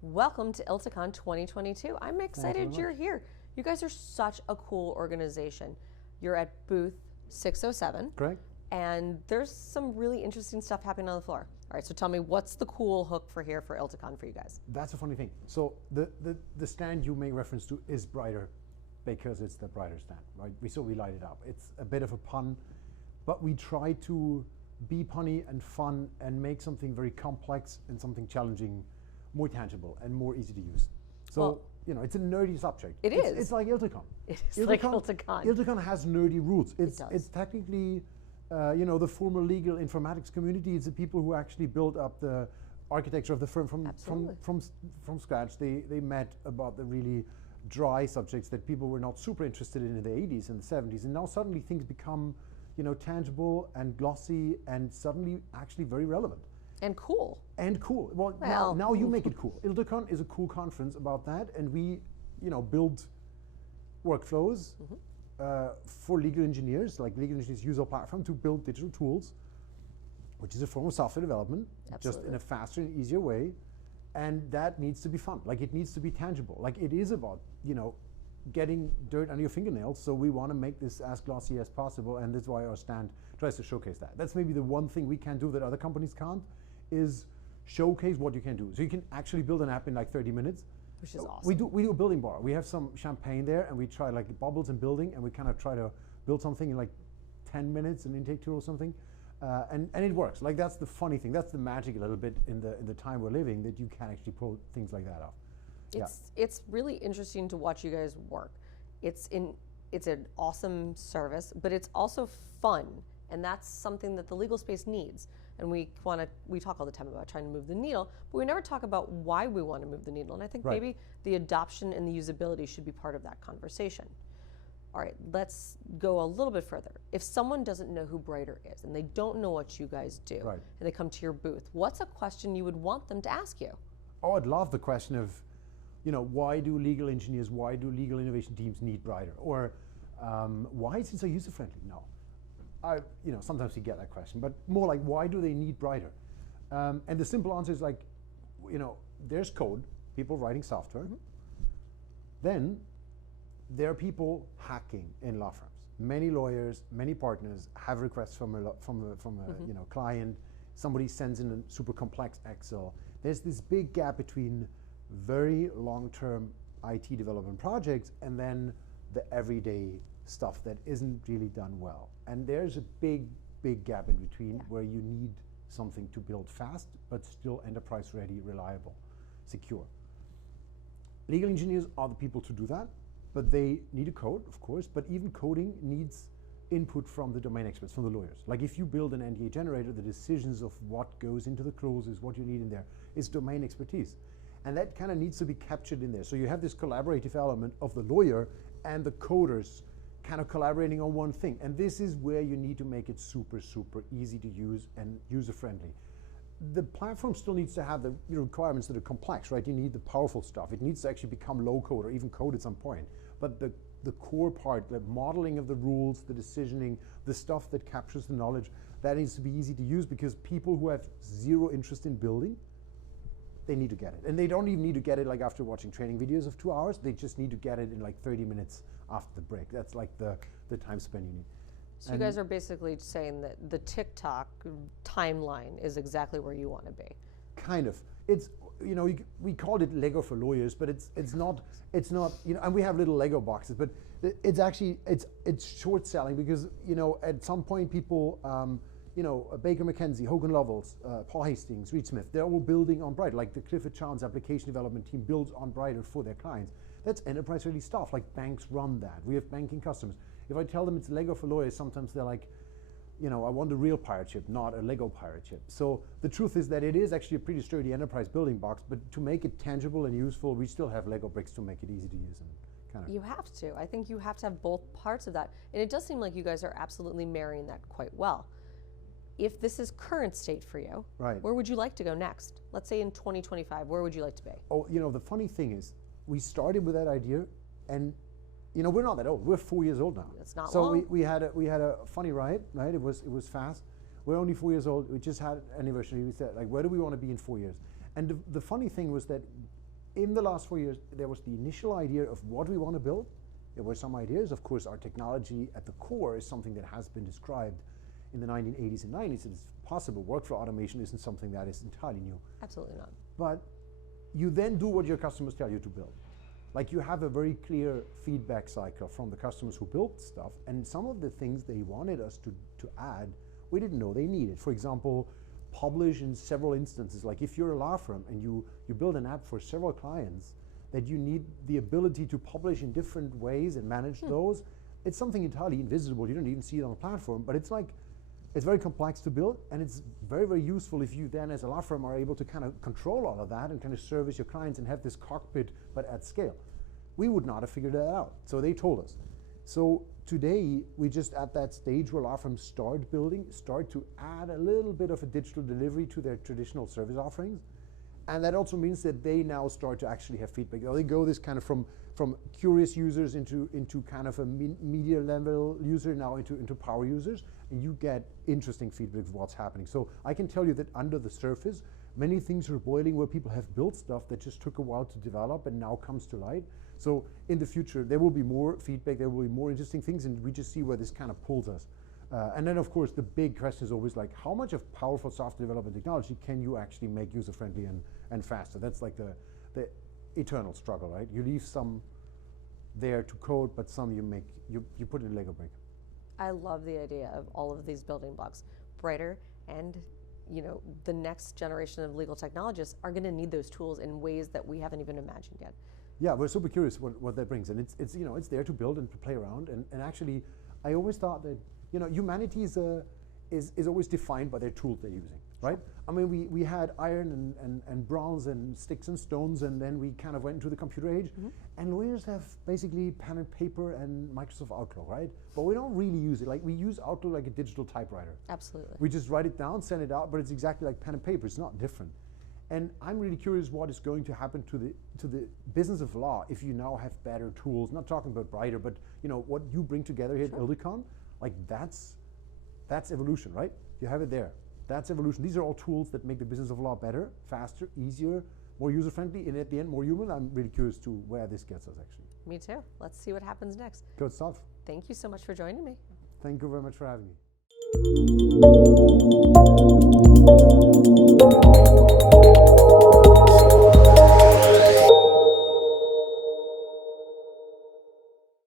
Welcome to ILTACON 2022. I'm excited you're here. You guys are such a cool organization. You're at booth 607. Correct. And there's some really interesting stuff happening on the floor. All right, so tell me, what's the cool hook for here for ILTACON for you guys? That's a funny thing. So the stand you make reference to is Bryter because it's the Bryter stand, right? We light it up. It's a bit of a pun, but we try to be punny and fun and make something very complex and something challenging more tangible and more easy to use. So, well, you know, it's a nerdy subject. It's like ILTACON. It is like ILTACON. ILTACON has nerdy roots. It's technically, you know, the former legal informatics community. It's the people who actually built up the architecture of the firm from scratch. They met about the really dry subjects that people were not super interested in the 80s and the 70s. And now suddenly things become, you know, tangible and glossy and suddenly actually very relevant. And cool. And cool. Well, now you make it cool. ILTACON is a cool conference about that, and we, you know, build workflows for legal engineers. Like legal engineers use our platform to build digital tools, which is a form of software development, just in a faster and easier way. And that needs to be fun. Like it needs to be tangible. Like it is about, you know, getting dirt under your fingernails. So we want to make this as glossy as possible, and that's why our stand tries to showcase that. That's maybe the one thing we can do that other companies can't, is showcase what you can do. So you can actually build an app in like 30 minutes. Which is awesome. We do a building bar. We have some champagne there, and we try like bubbles and building, and we kind of try to build something in like 10 minutes, an intake tool or something. And it works. Like that's the funny thing. That's the magic a little bit in the time we're living, that you can actually pull things like that off. It's really interesting to watch you guys work. It's an awesome service, but it's also fun, and that's something that the legal space needs. And we talk all the time about trying to move the needle, but we never talk about why we want to move the needle. And I think maybe the adoption and the usability should be part of that conversation. All right, let's go a little bit further. If someone doesn't know who Bryter is and they don't know what you guys do, and they come to your booth, what's a question you would want them to ask you? Oh, I'd love the question of, you know, why do legal engineers, why do legal innovation teams need Bryter? Or why is it so user-friendly? No. You know, sometimes you get that question, but more like, why do they need Bryter? And the simple answer is like, you know, there's code, people writing software. Then there are people hacking in law firms. Many lawyers, many partners have requests from a you know, client. Somebody sends in a super complex Excel. There's this big gap between very long-term IT development projects and then the everyday stuff that isn't really done well. And there's a big gap in between where you need something to build fast, but still enterprise ready, reliable, secure. Legal engineers are the people to do that, but they need a code, of course, but even coding needs input from the domain experts, from the lawyers. Like if you build an NDA generator, the decisions of what goes into the clauses, what you need in there, is domain expertise. And that kind of needs to be captured in there. So you have this collaborative element of the lawyer and the coders kind of collaborating on one thing. And this is where you need to make it super easy to use and user-friendly. The platform still needs to have the requirements that are complex, right? You need the powerful stuff. It needs to actually become low code or even code at some point. But the core part, the modeling of the rules, the decisioning, the stuff that captures the knowledge, that needs to be easy to use, because people who have zero interest in building, they need to get it. And they don't even need to get it like after watching training videos of 2 hours. They just need to get it in like 30 minutes after the break. That's like the time spent you need. So you guys are basically saying that the TikTok timeline is exactly where you want to be. Kind of. It's, you know, we called it Lego for lawyers, but it's not, you know, and we have little Lego boxes, but it's actually, it's short selling, because, you know, at some point people, you know, Baker McKenzie, Hogan Lovells, Paul Hastings, Reed Smith, they're all building on Bryter. Like the Clifford Chance application development team builds on Bryter for their clients. That's enterprise-ready stuff. Like banks run that. We have banking customers. If I tell them it's Lego for lawyers, sometimes they're like, you know, I want a real pirate ship, not a Lego pirate ship. So the truth is that it is actually a pretty sturdy enterprise building box, but to make it tangible and useful, we still have Lego bricks to make it easy to use. And kind of. You have to. I think you have to have both parts of that. And it does seem like you guys are absolutely marrying that quite well. If this is current state for you, where would you like to go next? Let's say in 2025, where would you like to be? Oh, you know, the funny thing is, we started with that idea, and we're not that old. We're 4 years old now. It's not so long. we had a funny ride, right? It was fast. We're only 4 years old. We just had an anniversary. We said, like, where do we want to be in 4 years? And the funny thing was that in the last 4 years, there was the initial idea of what we want to build. There were some ideas. Of course, our technology at the core is something that has been described in the 1980s and 90s. It's possible. Workflow automation isn't something that is entirely new. Absolutely not. But you then do what your customers tell you to build. Like, you have a very clear feedback cycle from the customers who built stuff, and some of the things they wanted us to add, we didn't know they needed. For example, publish in several instances. Like, if you're a law firm and you build an app for several clients, that you need the ability to publish in different ways and manage those. It's something entirely invisible. You don't even see it on the platform, but it's very complex to build, and it's very, very useful if you then as a law firm are able to kind of control all of that and kind of service your clients and have this cockpit, but at scale. We would not have figured that out, so they told us. So today, we're just at that stage where law firms start to add a little bit of a digital delivery to their traditional service offerings. And that also means that they now start to actually have feedback. They go this kind of from curious users into kind of a media level user, now into power users, and you get interesting feedback of what's happening. So I can tell you that under the surface, many things are boiling where people have built stuff that just took a while to develop and now comes to light. So in the future, there will be more feedback, there will be more interesting things, and we just see where this kind of pulls us. And then, of course, the big question is always like, how much of powerful software development technology can you actually make user-friendly and faster? That's like the eternal struggle, right? You leave some there to code, but some you put in a Lego brick. I love the idea of all of these building blocks. Bryter and the next generation of legal technologists are going to need those tools in ways that we haven't even imagined yet. Yeah, we're super curious what that brings, and it's there to build and to play around. And actually, I always thought that humanity is always defined by their tools they're using, right? I mean, we had iron and bronze and sticks and stones, and then we kind of went into the computer age. And lawyers have basically pen and paper and Microsoft Outlook, right? But we don't really use it. Like, we use Outlook like a digital typewriter. Absolutely. We just write it down, send it out, but it's exactly like pen and paper. It's not different. And I'm really curious what is going to happen to the business of law if you now have better tools. Not talking about Bryter, but what you bring together here at ILTACON, like that's evolution, right? You have it there. That's evolution. These are all tools that make the business of law better, faster, easier, more user-friendly, and at the end, more human. I'm really curious to where this gets us, actually. Me too. Let's see what happens next. Good stuff. Thank you so much for joining me. Thank you very much for having me.